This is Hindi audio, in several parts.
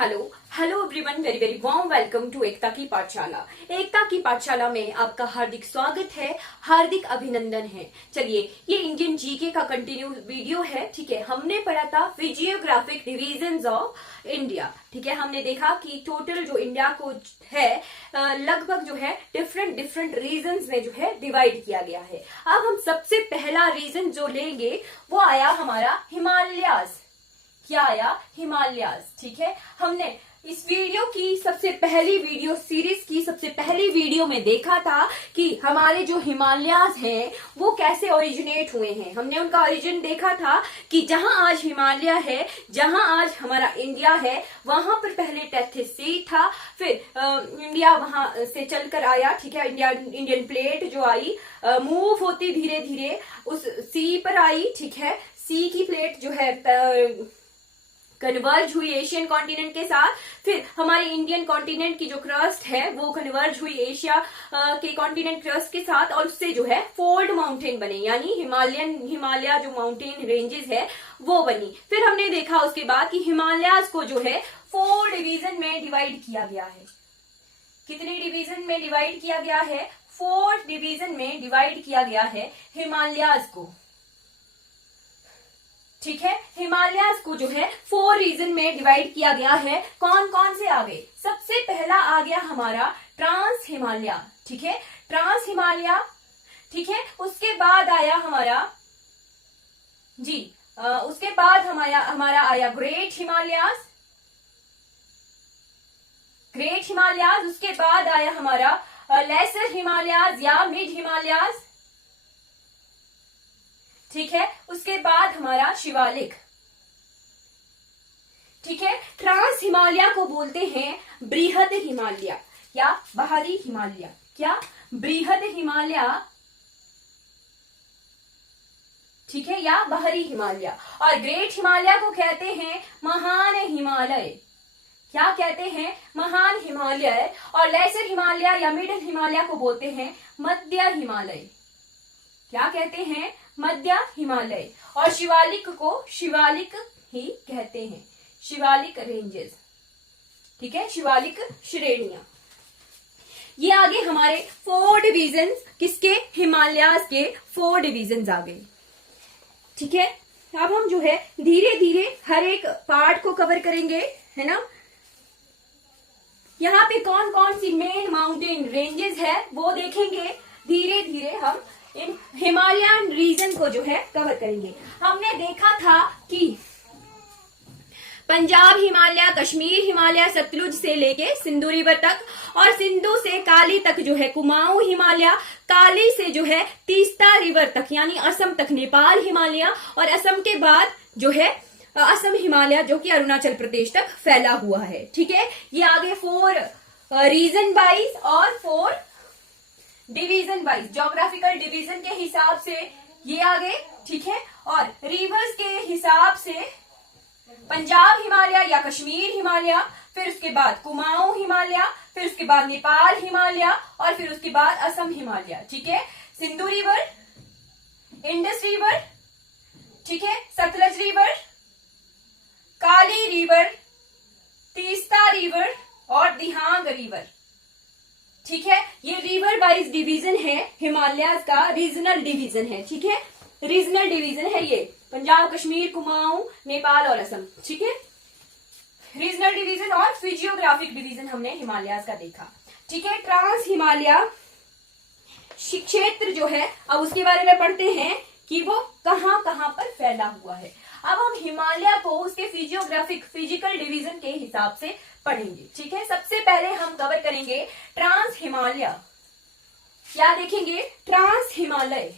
Hello hello everyone, very very warm welcome to Ekta की पाठशाला। एकता की पाठशाला में आपका हार्दिक स्वागत है, हार्दिक अभिनंदन है। चलिए, ये इंडियन जीके का कंटिन्यू वीडियो है। ठीक है, हमने पढ़ा था फिजियोग्राफिक डिवीजन्स ऑफ इंडिया। ठीक है, हमने देखा कि टोटल जो इंडिया को है लगभग जो है डिफरेंट डिफरेंट रीजन्स में जो है डिवाइड किया गया है। अब हम सबसे पहला रीजन जो लेंगे वो आया हमारा हिमालयाज। क्या आया? हिमालयाज। ठीक है, हमने इस वीडियो की सबसे पहली वीडियो सीरीज की सबसे पहली वीडियो में देखा था कि हमारे जो हिमालयाज हैं वो कैसे ओरिजिनेट हुए हैं। हमने उनका ओरिजिन देखा था कि जहां आज हिमालय है, जहां आज हमारा इंडिया है, वहां पर पहले टेथिस सी था, फिर इंडिया वहां से चलकर आया। ठीक है, इंडियन प्लेट जो आई मूव होती धीरे धीरे उस सी पर आई। ठीक है, सी की प्लेट जो है कन्वर्ज हुई एशियन कॉन्टिनेंट के साथ। फिर हमारी इंडियन कॉन्टिनेंट की जो क्रस्ट है वो कन्वर्ज हुई एशिया के कॉन्टिनेंट क्रस्ट के साथ, और उससे जो है फोल्ड माउंटेन बने, यानी हिमालय जो माउंटेन रेंजेस है वो बनी। फिर हमने देखा उसके बाद कि हिमालयाज को जो है 4 डिवीजन में डिवाइड किया गया है। कितने डिवीजन में डिवाइड किया गया है? 4 डिवीजन में डिवाइड किया गया है हिमालयाज को। ठीक है, हिमालयाज को जो है 4 रीजन में डिवाइड किया गया है। कौन कौन से आ गए? सबसे पहला आ गया हमारा ट्रांस हिमालय। ठीक है, ट्रांस हिमालय। ठीक है, उसके बाद आया हमारा उसके बाद हमारा आया ग्रेट हिमालयाज। ग्रेट हिमालयाज। उसके बाद आया हमारा लेसर हिमालयाज या मिड हिमालयाज। ठीक है, उसके बाद हमारा शिवालिक। ठीक है, ट्रांस हिमालय को बोलते हैं बृहद हिमालय या बाहरी हिमालय। क्या? बृहद हिमालय। ठीक है, या बाहरी हिमालय। और ग्रेट हिमालय को कहते हैं महान हिमालय। क्या कहते हैं? महान हिमालय। और लेसर हिमालय या मिड हिमालय को बोलते हैं मध्य हिमालय। क्या कहते हैं? मध्य हिमालय। और शिवालिक को शिवालिक ही कहते हैं, शिवालिक रेंजेस। ठीक है, शिवालिक श्रेणियां। ये आगे हमारे 4 डिवीजन्स, किसके? हिमालयाज के 4 डिवीजन्स आ गए। ठीक है, अब हम जो है धीरे धीरे हर एक पार्ट को कवर करेंगे, है ना। यहाँ पे कौन कौन सी मेन माउंटेन रेंजेस है वो देखेंगे। धीरे धीरे हम इन हिमालयन रीजन को जो है कवर करेंगे। हमने देखा था कि पंजाब हिमालय, कश्मीर हिमालय, सतलुज से लेके सिंधु रिवर तक, और सिंधु से काली तक जो है कुमाऊं हिमालय, काली से जो है तीस्ता रिवर तक यानी असम तक नेपाल हिमालय, और असम के बाद जो है असम हिमालय जो कि अरुणाचल प्रदेश तक फैला हुआ है। ठीक है, ये आगे 4 रीजन वाइज और 4 डिवीजन वाइज, ज्योग्राफिकल डिवीजन के हिसाब से ये आगे। ठीक है, और रिवर्स के हिसाब से पंजाब हिमालय या कश्मीर हिमालय, फिर उसके बाद कुमाऊं हिमालय, फिर उसके बाद नेपाल हिमालय, और फिर उसके बाद असम हिमालय। ठीक है, सिंधु रिवर, इंडस रिवर, ठीक है, सतलज रिवर, काली रिवर, तीस्ता रिवर और दिहांग रिवर। ठीक है, ये रिवर वाइज डिवीजन है, हिमालयाज का रीजनल डिवीजन है। ठीक है, रीजनल डिवीजन है ये, पंजाब, कश्मीर, कुमाऊं, नेपाल और असम। ठीक है, रीजनल डिवीजन और फिजियोग्राफिक डिवीजन हमने हिमालयाज का देखा। ठीक है, ट्रांस हिमालय क्षेत्र जो है, अब उसके बारे में पढ़ते हैं कि वो कहां कहां पर फैला हुआ है। अब हम हिमालय को उसके फिजिकल डिवीजन के हिसाब से पढ़ेंगे। ठीक है, सबसे पहले हम कवर करेंगे ट्रांस हिमालय। क्या देखेंगे? ट्रांस हिमालय।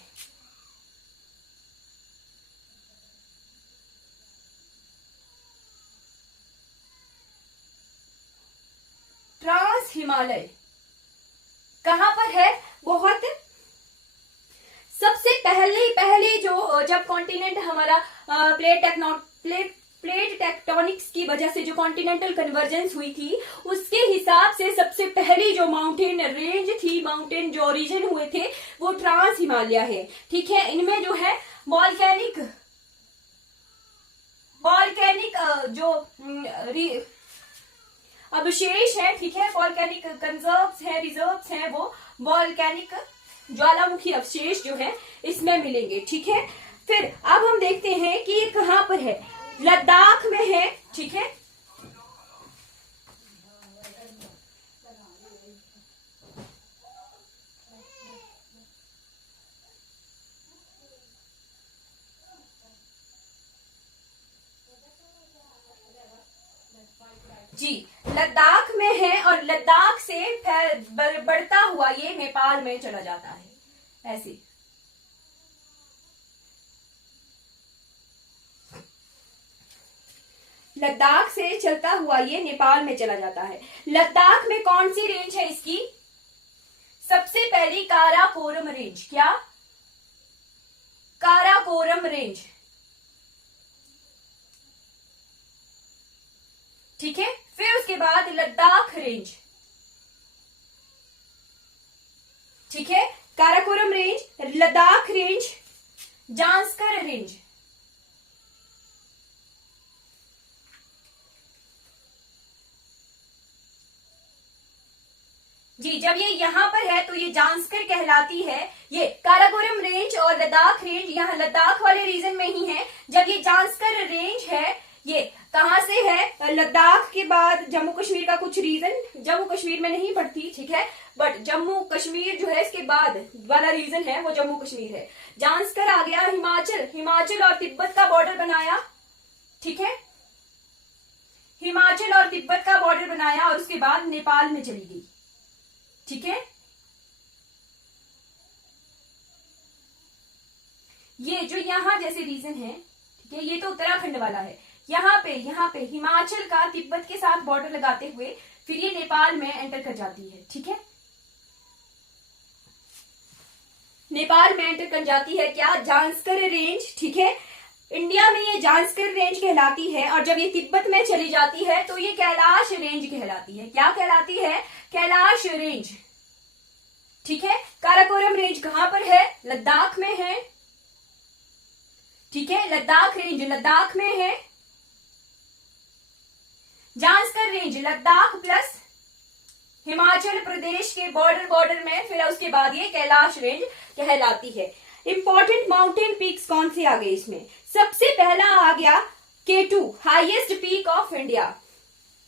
ट्रांस हिमालय कहां पर है? बहुत सबसे पहले जो जब कॉन्टिनेंट हमारा प्लेट टेक्टोनिक्स की वजह से जो कॉन्टिनेंटल कन्वर्जेंस हुई थी, उसके हिसाब से सबसे पहली जो माउंटेन रेंज थी, माउंटेन जो ओरिजिन हुए थे वो ट्रांस हिमालय है। ठीक है, इनमें जो है वॉल्केनिक जो अवशेष है, ठीक है, वॉल्केनिक कंजर्व्स है, रिजर्व्स है, वो वॉल्केनिक ज्वालामुखी अवशेष जो है इसमें मिलेंगे, ठीक है। फिर अब हम देखते हैं कि ये कहाँ पर है, लद्दाख में है, ठीक है। जी, लद्दाख में है और लद्दाख से बढ़ता हुआ ये नेपाल में चला जाता है, ऐसे। लद्दाख से चलता हुआ ये नेपाल में चला जाता है। लद्दाख में कौन सी रेंज है इसकी? सबसे पहली काराकोरम रेंज। क्या? काराकोरम रेंज, ठीक है। फिर उसके बाद लद्दाख रेंज, ठीक है, Karakoram range, Ladakh range, Zanskar range. जी, जब ये यहां पर है तो ये जांस्कर कहलाती है। ये काराकोरम रेंज और लद्दाख रेंज यहाँ लद्दाख वाले रीजन में ही है। जब ये जांस्कर रेंज है, ये कहां से है? लद्दाख के बाद जम्मू कश्मीर का कुछ रीजन, जम्मू कश्मीर में नहीं पड़ती, ठीक है, बट जम्मू कश्मीर जो है इसके बाद वाला रीजन है वो जम्मू कश्मीर है। जांस्कर आ गया हिमाचल, हिमाचल और तिब्बत का बॉर्डर बनाया, ठीक है, हिमाचल और तिब्बत का बॉर्डर बनाया और उसके बाद नेपाल में चली गई, ठीक है। ये जो यहां जैसे रीजन है, ठीक है, ये तो उत्तराखंड वाला है। यहाँ पे हिमाचल का तिब्बत के साथ बॉर्डर लगाते हुए फिर ये नेपाल में एंटर कर जाती है, ठीक है, नेपाल में एंटर कर जाती है। क्या? जांस्कर रेंज, ठीक है। इंडिया में ये जांस्कर रेंज कहलाती है और जब ये तिब्बत में चली जाती है तो ये कैलाश रेंज कहलाती है। क्या कहलाती है? कैलाश रेंज, ठीक है। काराकोरम रेंज कहां पर है? लद्दाख में है, ठीक है, लद्दाख रेंज लद्दाख में है। जांस्कर रेंज लद्दाख प्लस हिमाचल प्रदेश के बॉर्डर में, फिर उसके बाद ये कैलाश रेंज कहलाती है। इंपॉर्टेंट माउंटेन पीक्स कौन से आ गए इसमें? सबसे पहला आ गया K2, highest peak of India.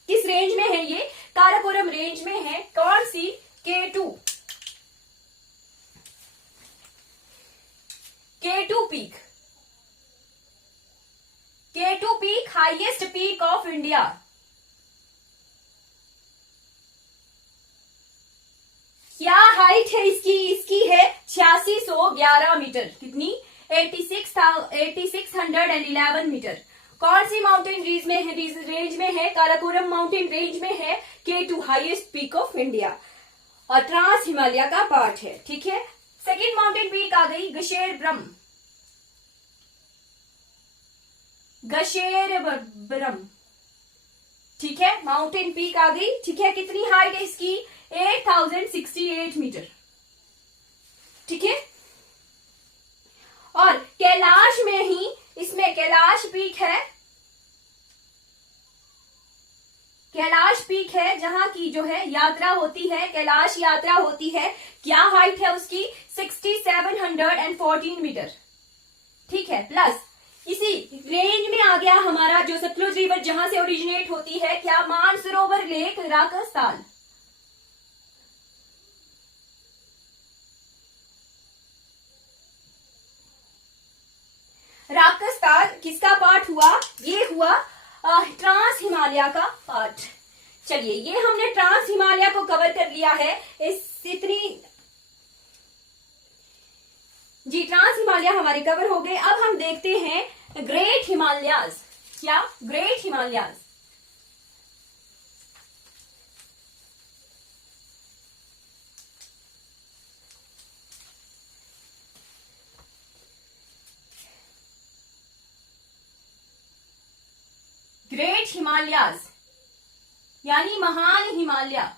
किस रेंज में है ये? काराकोरम रेंज में है। कौन सी? K2, K2 peak, K2 peak highest peak of India. क्या हाइट है इसकी? इसकी है 8611 मीटर। कितनी? 8611 मीटर। कौन सी माउंटेन रेंज में है? काराकोरम माउंटेन रेंज में है। K2 highest peak of India और ट्रांस हिमालय का पार्ट है, ठीक है। सेकेंड माउंटेन पीक आ गई गशेरब्रम, गशेरब्रम, ठीक है, माउंटेन पीक आ गई, ठीक है। कितनी हाइट है इसकी? 8068 मीटर, ठीक है। और कैलाश में ही इसमें कैलाश पीक है, कैलाश पीक है जहां की जो है यात्रा होती है, कैलाश यात्रा होती है। क्या हाइट है उसकी? 6714 मीटर, ठीक है। प्लस इसी रेंज में आ गया हमारा जो सतलुज रिवर जहां से ओरिजिनेट होती है। क्या? मानसरोवर लेक, राजस्थान, राजस्थान किसका पार्ट हुआ? ये हुआ ट्रांस हिमालय का पार्ट। चलिए, ये हमने ट्रांस हिमालय को कवर कर लिया है। जी, ट्रांस हिमालय हमारे कवर हो गए। अब हम देखते हैं ग्रेट हिमालयाज। क्या? ग्रेट हिमालयाज, ग्रेट हिमालयाज यानी महान हिमालय।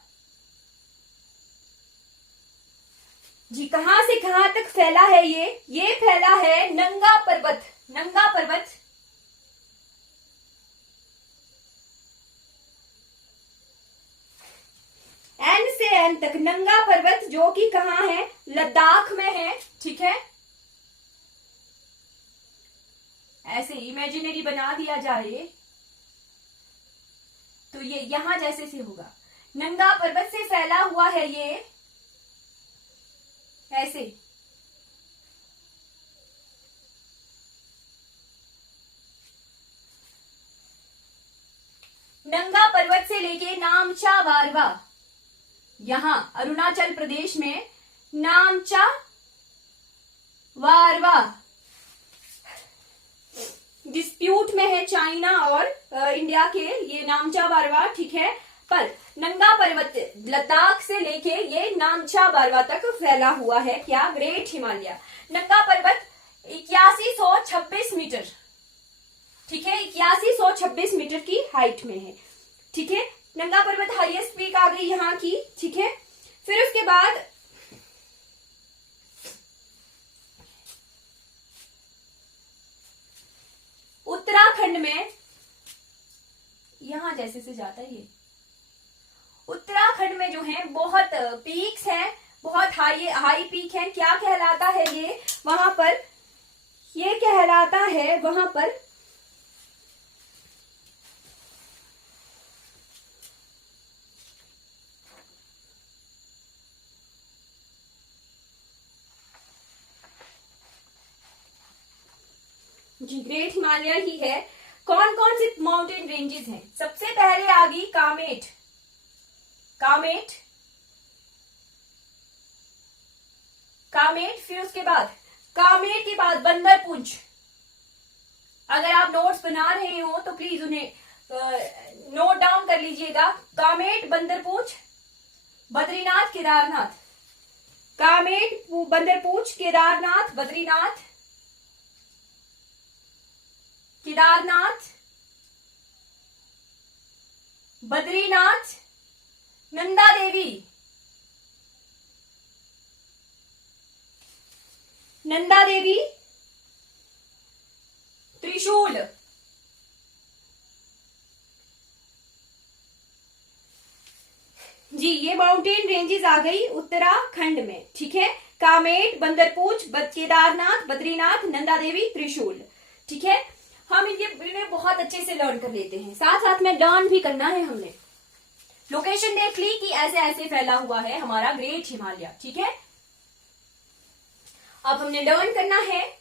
जी, कहां से कहां तक फैला है ये फैला है नंगा पर्वत, नंगा पर्वत, 10 तक। नंगा पर्वत जो कि कहाँ है, लद्दाख में है, ठीक है। ऐसे इमेजिनरी बना दिया जाए तो ये यहां जैसे से होगा, नंगा पर्वत से फैला हुआ है ये ऐसे। नंगा पर्वत से लेके नामचा वारवा, यहां अरुणाचल प्रदेश में नामचा वारवा डिस्प्यूट में है चाइना और इंडिया के, ये नामचा वारवा, ठीक है। पर नंगा पर्वत लद्दाख से लेके ये नामचा वारवा तक फैला हुआ है क्या, ग्रेट हिमालय। नंगा पर्वत 8126 मीटर, ठीक है, 8126 मीटर की हाइट में है, ठीक है। नंगा पर्वत हाईएस्ट पीक आ गई यहाँ की, ठीक है। फिर उसके बाद उत्तराखंड में, यहां जैसे से जाता है ये, उत्तराखंड में जो है बहुत पीक्स हैं, बहुत हाई पीक है। क्या कहलाता है ये वहां पर, ये कहलाता है वहां पर जी ग्रेट हिमालय ही है। कौन कौन से माउंटेन रेंजेस हैं, सबसे पहले आ गई कामेट, कामेट, कामेट। फिर उसके बाद कामेट के बाद बंदरपुंछ। अगर आप नोट्स बना रहे हो तो प्लीज उन्हें नोट डाउन कर लीजिएगा। कामेट, बंदरपुंछ, बद्रीनाथ, केदारनाथ। कामेट, बंदरपुंछ, केदारनाथ, बद्रीनाथ, केदारनाथ, बद्रीनाथ, नंदा देवी, नंदा देवी, त्रिशूल, जी ये माउंटेन रेंजेस आ गई उत्तराखंड में, ठीक है। कामेट, बंदरपुंछ, केदारनाथ, बद्रीनाथ, नंदा देवी, त्रिशूल, ठीक है। हम इन्हें बहुत अच्छे से लर्न कर लेते हैं, साथ साथ में लर्न भी करना है हमने। लोकेशन देख ली कि ऐसे ऐसे फैला हुआ है हमारा ग्रेट हिमालय, ठीक है। अब हमने लर्न करना है,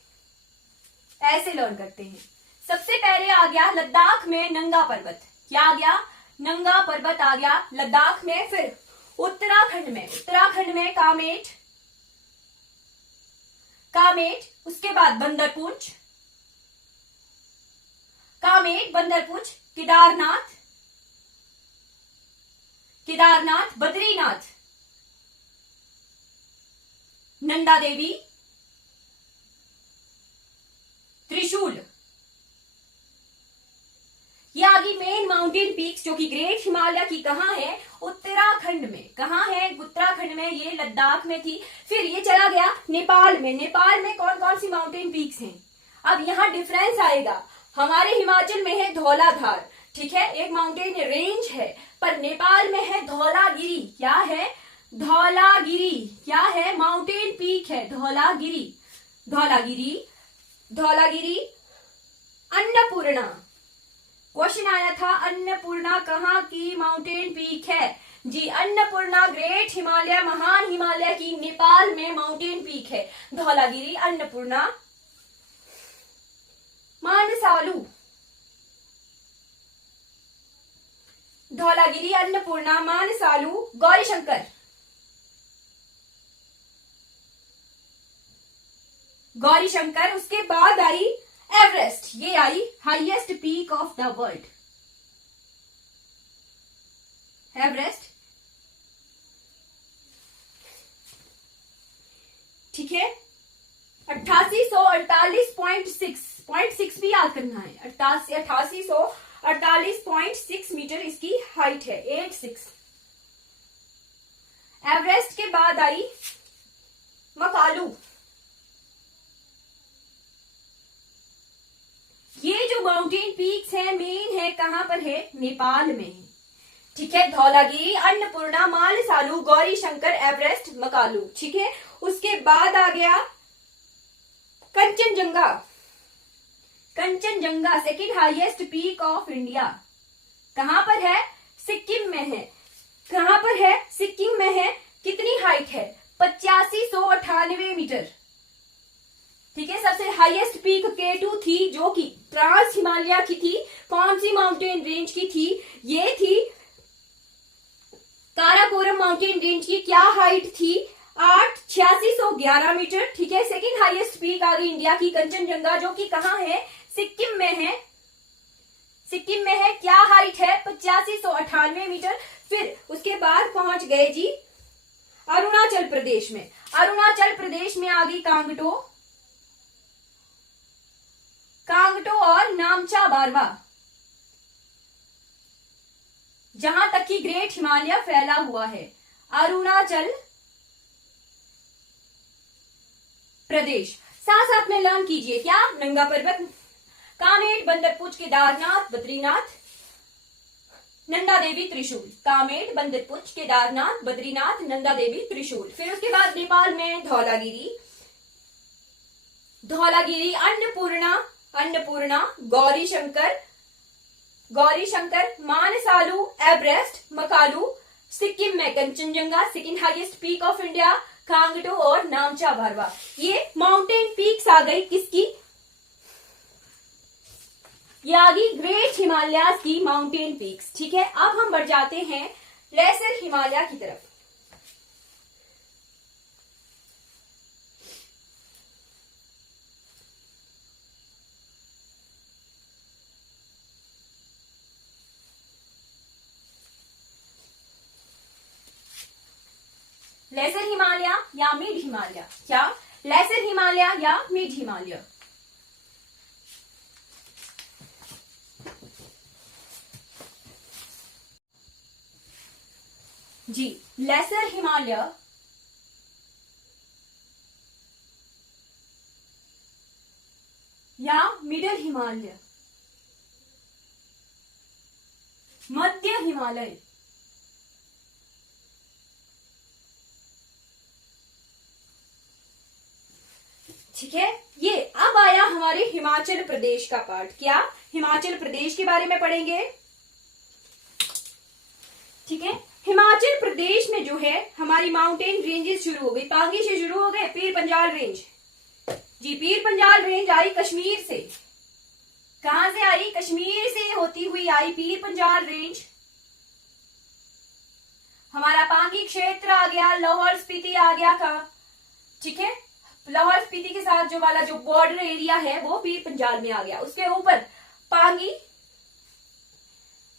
ऐसे लर्न करते हैं। सबसे पहले आ गया लद्दाख में नंगा पर्वत, क्या आ गया, नंगा पर्वत आ गया लद्दाख में। फिर उत्तराखंड में, उत्तराखंड में कामेट, कामेट, उसके बाद बंदरपुंछ, कामेट, बंदरपुंछ, केदारनाथ, केदारनाथ, बद्रीनाथ, नंदा देवी, त्रिशूल। ये आ गई मेन माउंटेन पीक्स जो कि ग्रेट हिमालय की कहां है, उत्तराखंड में। कहां है, उत्तराखंड में, ये लद्दाख में थी। फिर ये चला गया नेपाल में। नेपाल में कौन कौन सी माउंटेन पीक्स हैं, अब यहां डिफरेंस आएगा। हमारे हिमाचल में है धौलाधार, ठीक है, एक माउंटेन रेंज है, पर नेपाल में है धौलागिरी। क्या है, धौलागिरी, क्या है, माउंटेन पीक है धौलागिरी, धौलागिरी, धौलागिरी। अन्नपूर्णा, क्वेश्चन आया था, अन्नपूर्णा कहाँ की माउंटेन पीक है, जी अन्नपूर्णा ग्रेट हिमालय, महान हिमालय की नेपाल में माउंटेन पीक है धौलागिरी, अन्नपूर्णा। मानसालू, धौलागिरी, अन्नपूर्णा, मानसालू, गौरीशंकर, गौरीशंकर। उसके बाद आई एवरेस्ट, ये आई highest peak of the world, Everest, ठीक है। 8848.6 भी याद करना है, 8848.6 मीटर इसकी हाइट है, 86। एवरेस्ट के बाद आई मकालू। ये जो माउंटेन पीक्स है मेन है कहां पर है, नेपाल में है, ठीक है, धौलागिरी, अन्नपूर्णा, मानसालू, गौरी शंकर, एवरेस्ट, मकालू। ठीक है, उसके बाद आ गया Kanchenjunga. Kanchenjunga second highest peak of India, कहां पर है? सिक्किम में है। कहां पर है? सिक्किम में है। कितनी हाइट है? 8598 मीटर। ठीक है, सबसे हाईएस्ट पीक K2 थी, जो कि ट्रांस हिमालय की थी। कौन सी माउंटेन रेंज की थी? ये थी काराकोरम माउंटेन रेंज की। क्या हाइट थी? 8611 मीटर। ठीक है, सेकंड हाईएस्ट पीक आ गई इंडिया की कंचनजंगा, जो कि कहां है? सिक्किम में है। सिक्किम में है। क्या हाइट है? 8598 मीटर। फिर उसके बाद पहुंच गए जी अरुणाचल प्रदेश में। अरुणाचल प्रदेश में आ गई कांगटो, कांगटो और नामचा बारवा, जहां तक कि ग्रेट हिमालय फैला हुआ है। अरुणाचल प्रदेश। साथ साथ में लर्न कीजिए क्या? नंगा पर्वत, कामेट, बंदरपुच, केदारनाथ, बद्रीनाथ, नंदा देवी, त्रिशूल। कामेट, बंदरपुच, केदारनाथ, बद्रीनाथ, नंदा देवी, त्रिशूल। फिर उसके बाद नेपाल में धौलागिरी, धौलागिरी, अन्नपूर्णा, अन्नपूर्णा, गौरी शंकर, गौरी शंकर, मानसालू, एवरेस्ट, मकालू। सिक्किम में Kanchenjunga second highest peak of India, Kangto और नामचा बारवा। ये माउंटेन पीक्स आ गई किसकी? ये आ गई ग्रेट हिमालयाज की माउंटेन पीक्स। ठीक है, अब हम बढ़ जाते हैं लेसर हिमालय की तरफ। लेसर हिमालय या मिड हिमालय? क्या? लेसर हिमालय या मिड हिमालय? जी, लेसर हिमालय या मिडल हिमालय, मध्य हिमालय। ठीक है, ये अब आया हमारे हिमाचल प्रदेश का पार्ट। क्या? हिमाचल प्रदेश के बारे में पढ़ेंगे। ठीक है, हिमाचल प्रदेश में जो है हमारी माउंटेन रेंजेस शुरू हो गई। पांगी से शुरू हो गए, Pir Panjal range. Ji, Pir Panjal range I Kashmir से। कहां से आई? कश्मीर से होती हुई आई पीर पंजाल रेंज। हमारा पांगी क्षेत्र आ गया, लाहौल स्पीति आ गया का। ठीक है, लाहौल स्पीति के साथ जो वाला जो बॉर्डर एरिया है वो पीर पंजाल में आ गया। उसके ऊपर पांगी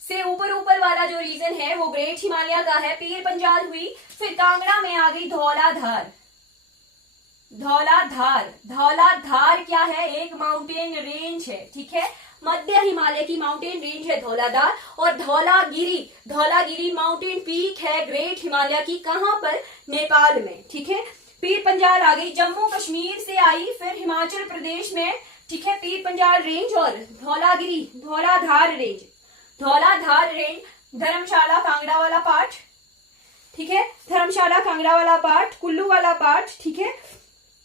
से ऊपर ऊपर वाला जो रीजन है वो ग्रेट हिमालय का है, पीर पंजाल हुई। फिर कांगड़ा में आ गई धौलाधार। धौलाधार, धौलाधार क्या है? एक माउंटेन रेंज है। ठीक है, मध्य हिमालय की माउंटेन रेंज है धौलाधार। और धौलागिरी, धौलागिरी माउंटेन पीक है ग्रेट हिमालय की। कहां पर? नेपाल में। ठीक है, पीर पंजाल आ गई, जम्मू कश्मीर से आई, फिर हिमाचल प्रदेश में। ठीक है, पीर पंजाल रेंज और धौलागिरी, धौलाधार रेंज। धौलाधार रेंज, धर्मशाला कांगड़ा वाला पार्ट। ठीक है, धर्मशाला कांगड़ा वाला पार्ट, कुल्लू वाला पार्ट। ठीक है,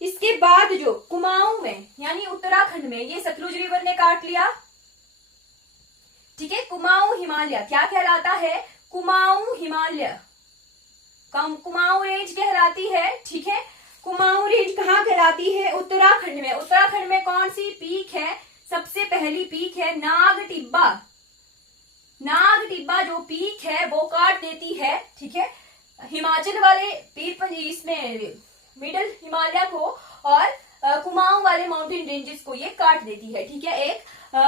इसके बाद जो कुमाऊं में यानी उत्तराखंड में, ये सतलुज रिवर ने काट लिया। ठीक है, कुमाऊं हिमालय क्या कहलाता है? कुमाऊं हिमालय, कुमाऊं रेंज कहलाती है। ठीक है, कुमाऊं रेंज कहाँ कहलाती है? उत्तराखंड में। उत्तराखंड में कौन सी पीक है? सबसे पहली पीक है नाग टिब्बा। नाग टिब्बा जो पीक है वो काट देती है। ठीक है, हिमाचल वाले पीर इसमें मिडल हिमालय को और कुमाऊं वाले माउंटेन रेंजेस को ये काट देती है। ठीक है, एक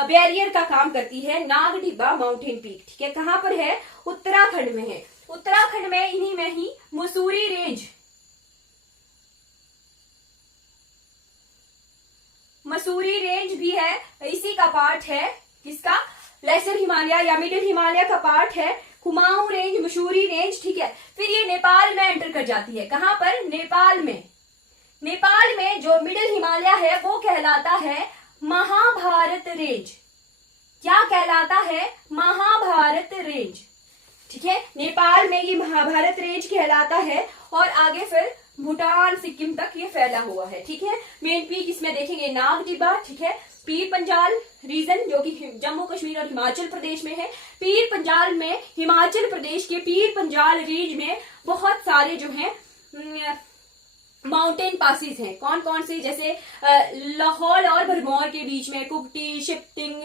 बैरियर का काम करती है नाग टिब्बा माउंटेन पीक। ठीक है, कहां पर है? उत्तराखंड में है। उत्तराखंड में इन्हीं में ही मसूरी रेंज, मसूरी रेंज भी है, इसी का पार्ट है। किसका? लेसर हिमालय या मिडिल हिमालय का पार्ट है कुमाऊं रेंज, मसूरी रेंज। ठीक है, फिर ये नेपाल में एंटर कर जाती है। कहां पर? नेपाल में। नेपाल में जो मिडिल हिमालय है वो कहलाता है महाभारत रेंज। क्या कहलाता है? महाभारत रेंज। ठीक है। नेपाल में ये महाभारत रेंज कहलाता है और आगे फिर भूटान सिक्किम तक ये फैला हुआ है। ठीक है। मेन पीक इसमें देखेंगे नाग टिब्बा। ठीक है। पीर पंजाल रीजन जो कि जम्मू कश्मीर और हिमाचल प्रदेश में है। पीर पंजाल में हिमाचल प्रदेश के पीर पंजाल रेंज में बहुत सारे जो है माउंटेन पासिस हैं। कौन कौन से, जैसे लाहौल और भरमौर के बीच में कुकटी शिफ्टिंग,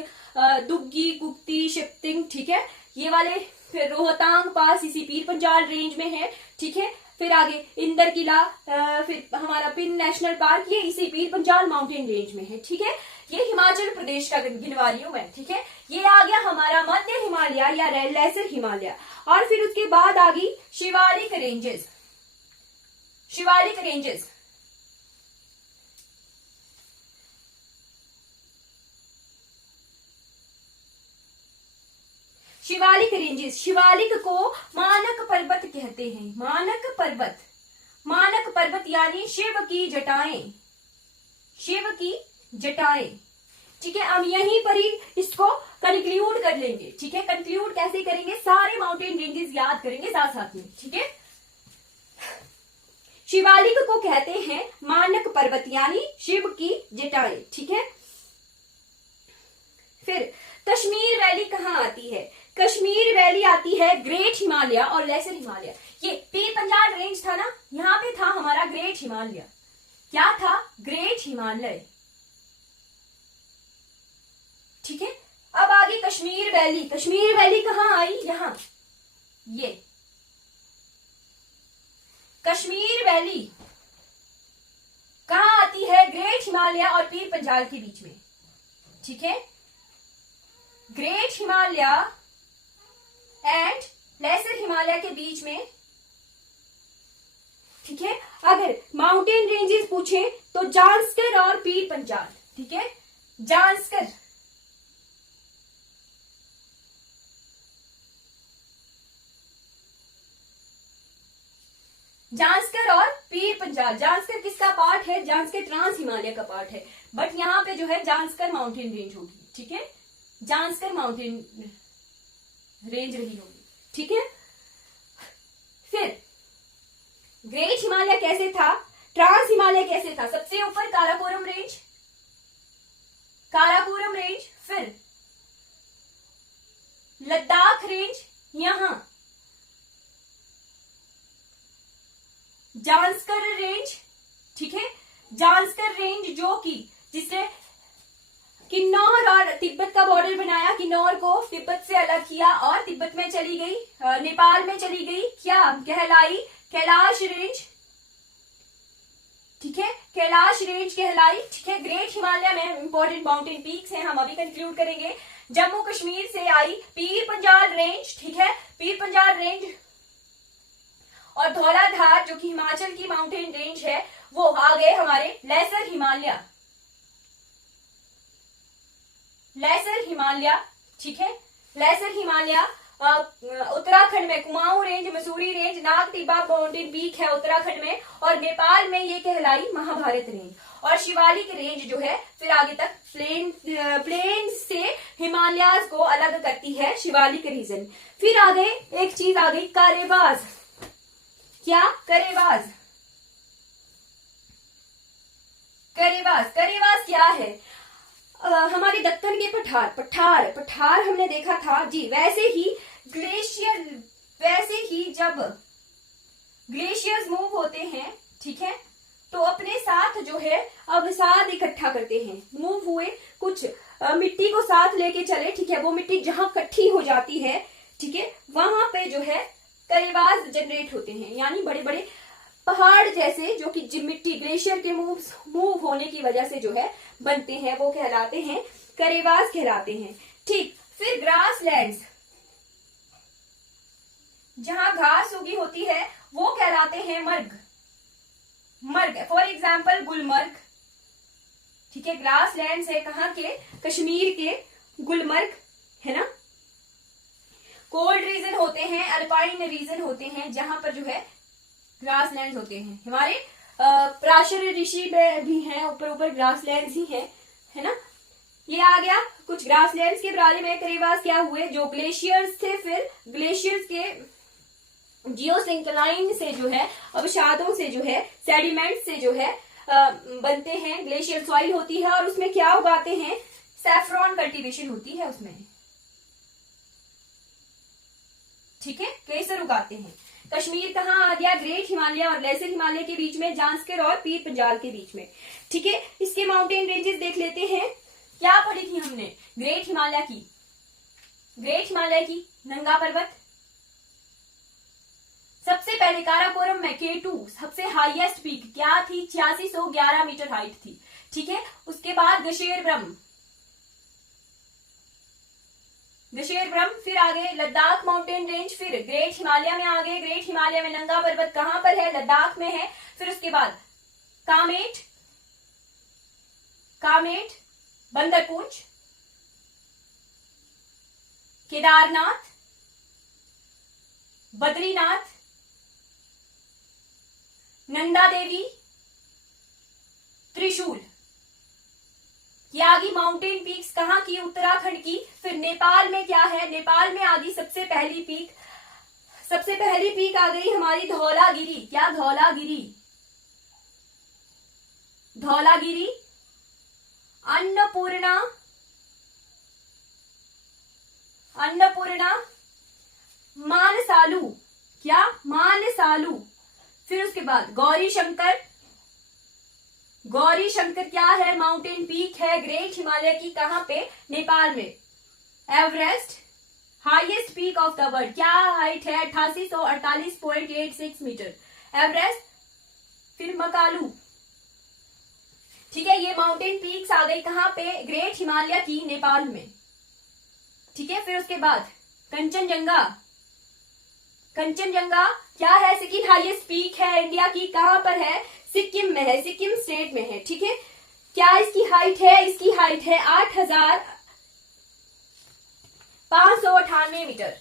दुग्गी कुकटी शिफ्टिंग। ठीक है। ये वाले फिर रोहतांग पास इसी पीर पंजाल रेंज में है। ठीक है। फिर आगे इंदर किला, फिर हमारा पिन नेशनल पार्क, ये इसी पीर पंजाल माउंटेन रेंज में है। ठीक है। ये हिमाचल प्रदेश का गिनवारी हूं मैं। ठीक है। ये आ गया हमारा मध्य हिमालय या लेसर हिमालय। और फिर उसके बाद आ गई Shivalik ranges. Shivalik ranges Shivalik ranges, Shivalik को मानक पर्वत कहते हैं। मानक पर्वत, मानक पर्वत यानी शिव की जटाएं, शिव की जटाएं। ठीक है। हम यहीं पर ही इसको कंक्लूड कर लेंगे। ठीक है। कंक्लूड कैसे करेंगे, सारे माउंटेन रेंजेस याद करेंगे साथ साथ में। ठीक है। शिवालिक को कहते हैं मानक पर्वत यानी शिव की जटाएं। ठीक है। फिर कश्मीर वैली कहाँ आती है, कश्मीर वैली आती है ग्रेट हिमालय और लेसर हिमालय। ये पीर पंजाल रेंज था ना, यहां पे था हमारा ग्रेट हिमालय। क्या था, ग्रेट हिमालय। ठीक है। अब आगे कश्मीर वैली, कश्मीर वैली कहाँ आई, यहां, ये कश्मीर वैली कहाँ आती है, ग्रेट हिमालय और पीर पंजाल के बीच में। ठीक है। Great Himalaya and lesser Himalaya के बीच में। ठीक है। अगर माउंटेन रेंजेस पूछे तो जांस्कर और पीर पंजाल। ठीक है। जांस्कर, जांस्कर और पीर पंजाल। जांस्कर किसका पार्ट है, जांस्कर ट्रांस हिमालय का पार्ट है, बट यहां पे जो है जांस्कर माउंटेन रेंज होगी। ठीक है। जांस्कर माउंटेन रेंज रही होगी। ठीक है। फिर ग्रेट हिमालय कैसे था, ट्रांस हिमालय कैसे था, सबसे ऊपर काराकोरम रेंज, काराकोरम रेंज, फिर लद्दाख रेंज, यहां जांस्कर रेंज। ठीक है। जांस्कर रेंज जो कि जिसने किन्नौर और तिब्बत का बॉर्डर बनाया, किन्नौर को तिब्बत से अलग किया और तिब्बत में चली गई, नेपाल में चली गई, क्या कहलाई, कैलाश रेंज। ठीक है। कैलाश रेंज कहलाई। ठीक है। ग्रेट हिमालय में इंपॉर्टेंट माउंटेन पीक्स हैं, हम अभी कंक्लूड करेंगे। जम्मू कश्मीर से आई पीर पंजाल रेंज। ठीक है। पीर पंजाल रेंज और धौलाधार जो कि हिमाचल की माउंटेन रेंज है, वो आ गए हमारे लेसर हिमालय, लेसर हिमालय। ठीक है। लेसर हिमालय उत्तराखंड में Kumaon range, Mussoorie range, Nag Tibba mountain peak है उत्तराखंड में, और नेपाल में ये कहलाई महाभारत रेंज। और शिवालिक रेंज जो है फिर आगे तक प्लेन से हिमालयाज को अलग करती है शिवालिक रीजन। फिर आगे एक चीज आ गई, करेवाज। क्या, करेवाज, करेवाज, करेवाज क्या है, हमारे दक्कन के पठार हमने देखा था जी। वैसे ही ग्लेशियर, वैसे ही जब ग्लेशियर्स मूव होते हैं, ठीक है, तो अपने साथ जो है अवसाद इकट्ठा करते हैं। मूव हुए कुछ मिट्टी को साथ लेके चले, ठीक है, वो मिट्टी जहां इकट्ठी हो जाती है, ठीक है, वहां पे जो है करेवाज जनरेट होते हैं। यानी बड़े बड़े पहाड़ जैसे जो कि मिट्टी ग्लेशियर के मूव होने की वजह से जो है बनते हैं, वो कहलाते हैं करेवाज कहलाते हैं। ठीक। फिर ग्रास लैंड्स, जहां घास उगी होती है वो कहलाते हैं मर्ग, मर्ग। For example Gulmarg. ठीक है। ग्रास लैंड्स है कहाँ के, कश्मीर के गुलमर्ग, है ना। कोल्ड रीजन होते हैं, अल्पाइन रीजन होते हैं, जहां पर जो है ग्रास लैंड होते हैं। हमारे पराशर ऋषि में भी हैं, ऊपर ऊपर ग्रास लैंड ही है ना। ये आ गया कुछ ग्रासलैंड्स के बारे में करीबास क्या हुए, जो ग्लेशियर्स थे, फिर ग्लेशियर्स के जियोसिंक्लाइन से जो है अवसादों से जो है सेडिमेंट से जो है बनते हैं, ग्लेशियर सॉइल होती है और उसमें क्या उगाते हैं, सैफ्रॉन कल्टीवेशन होती है उसमें, ठीक है, केसर उगाते हैं। कश्मीर कहाँ आ गया, ग्रेट हिमालय और लेसर हिमालय के बीच में, जांस्कर और पीर पंजाल के बीच में, ठीक है। इसके माउंटेन रेंजेस देख लेते हैं, क्या पढ़ी थी हमने, ग्रेट हिमालय की नंगा पर्वत, सबसे पहले काराकोरम में K2 सबसे हाईएस्ट पीक क्या थी, 8611 मीटर हाइट थी, ठीक है। उसके बाद गशेर ब्रह्म, फिर आगे लद्दाख माउंटेन रेंज, फिर ग्रेट हिमालय में आ गए, ग्रेट हिमालय में नंगा पर्वत कहां पर है, लद्दाख में है। फिर उसके बाद कामेट, बंदरपूंछ, केदारनाथ, बद्रीनाथ, नंदा देवी, त्रिशूल, ये आगी माउंटेन पीक्स कहाँ की, उत्तराखंड की। फिर नेपाल में क्या है, नेपाल में आगी सबसे पहली पीक आ गई हमारी धौलागिरी, क्या धौलागिरी, अन्नपूर्णा, मानसालू, क्या मानसालू। फिर उसके बाद गौरी शंकर क्या है, माउंटेन पीक है ग्रेट हिमालय की, कहां पे, नेपाल में। Everest highest peak of the world, क्या हाइट है, 8848.86 मीटर एवरेस्ट। फिर मकालू, ठीक है, ये माउंटेन पीक्स आ गई कहां पे, ग्रेट हिमालय की, नेपाल में, ठीक है। फिर उसके बाद कंचनजंगा क्या है, सेकंड हाईएस्ट पीक है इंडिया की, कहां पर है, सिक्किम में है, सिक्किम स्टेट में है, ठीक है। क्या इसकी हाइट है, 8598 मीटर।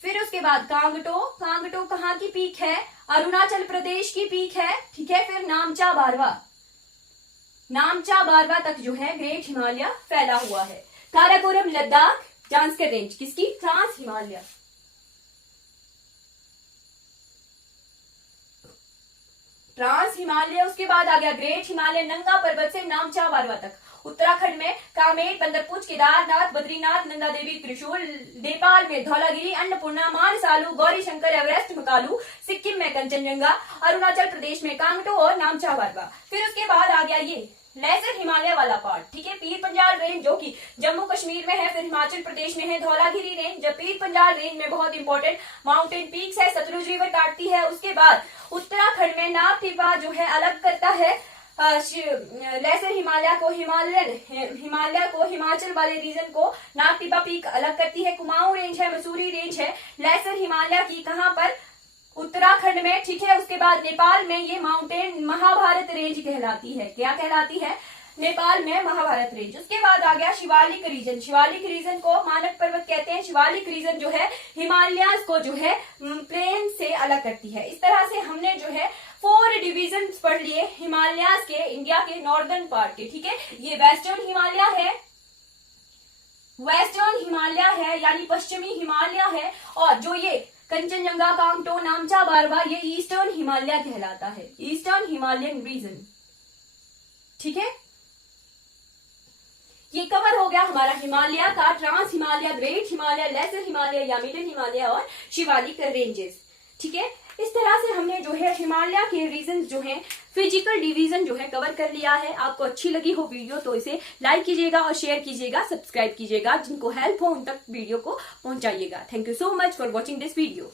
फिर उसके बाद कांगटो कहां की पीक है, अरुणाचल प्रदेश की पीक है, ठीक है। फिर नामचा बारवा तक जो है ग्रेट हिमालय फैला हुआ है। काराकोरम लद्दाख, जांस्कर रेंज किसकी, ट्रांस हिमालय। उसके बाद आ गया ग्रेट हिमालय नंगा पर्वत से नामचा बारवा तक, उत्तराखंड में कामेट, बंदरपूंछ, केदारनाथ, बद्रीनाथ, नंदा देवी, त्रिशूल, नेपाल में धौलागिरी, अन्नपूर्णा, मानसालू, गौरी शंकर, एवरेस्ट, मकालू, सिक्किम में कंचनजंगा, अरुणाचल प्रदेश में कांगटो और नामचा बारवा। फिर उसके बाद आ गया ये लेसर हिमालय वाला पार्ट, ठीक है, पीर पंजाल रेंज जो कि जम्मू कश्मीर में है, फिर हिमाचल प्रदेश में है, धौलागिरी रेंज, जब पीर पंजाल रेंज में बहुत इंपॉर्टेंट माउंटेन पीक्स है, सतलुज रिवर काटती है। उसके बाद उत्तराखंड में नागटिब्बा जो है अलग करता है लेसर हिमालय को हिमाचल वाले रीजन को नागटिब्बा पीक अलग करती है। कुमाऊं रेंज है, मसूरी रेंज है लेसर हिमालय की, कहां पर, उत्तराखंड में, ठीक है। उसके बाद नेपाल में ये माउंटेन महाभारत रेंज कहलाती है, क्या कहलाती है, नेपाल में महाभारत रेंज। उसके बाद आ गया शिवालिक रीजन को मानक पर्वत कहते हैं। शिवालिक रीजन जो है हिमालयाज को जो है प्लेन से अलग करती है। इस तरह से हमने जो है 4 डिविजन पढ़ लिए हिमालयाज के, इंडिया के नॉर्दर्न पार्ट के, ठीक है। ये वेस्टर्न हिमालय है यानी पश्चिमी हिमालय है, और जो ये कंचनजंगा, कांगटो, नामचा बारवा, ये ईस्टर्न हिमालय कहलाता है, ईस्टर्न हिमालयन रीजन, ठीक है। ये कवर हो गया हमारा हिमालय का, trans Himalaya, great Himalaya, lesser Himalaya या मिडल हिमालय और शिवालिक रेंजेस, ठीक है। इस तरह से हमने जो है हिमालय के रीजन जो है, फिजिकल डिवीजन जो है कवर कर लिया है। आपको अच्छी लगी हो वीडियो तो इसे लाइक कीजिएगा और शेयर कीजिएगा, सब्सक्राइब कीजिएगा, जिनको हेल्प हो उन तक वीडियो को पहुंचाइएगा। Thank you so much for watching this video.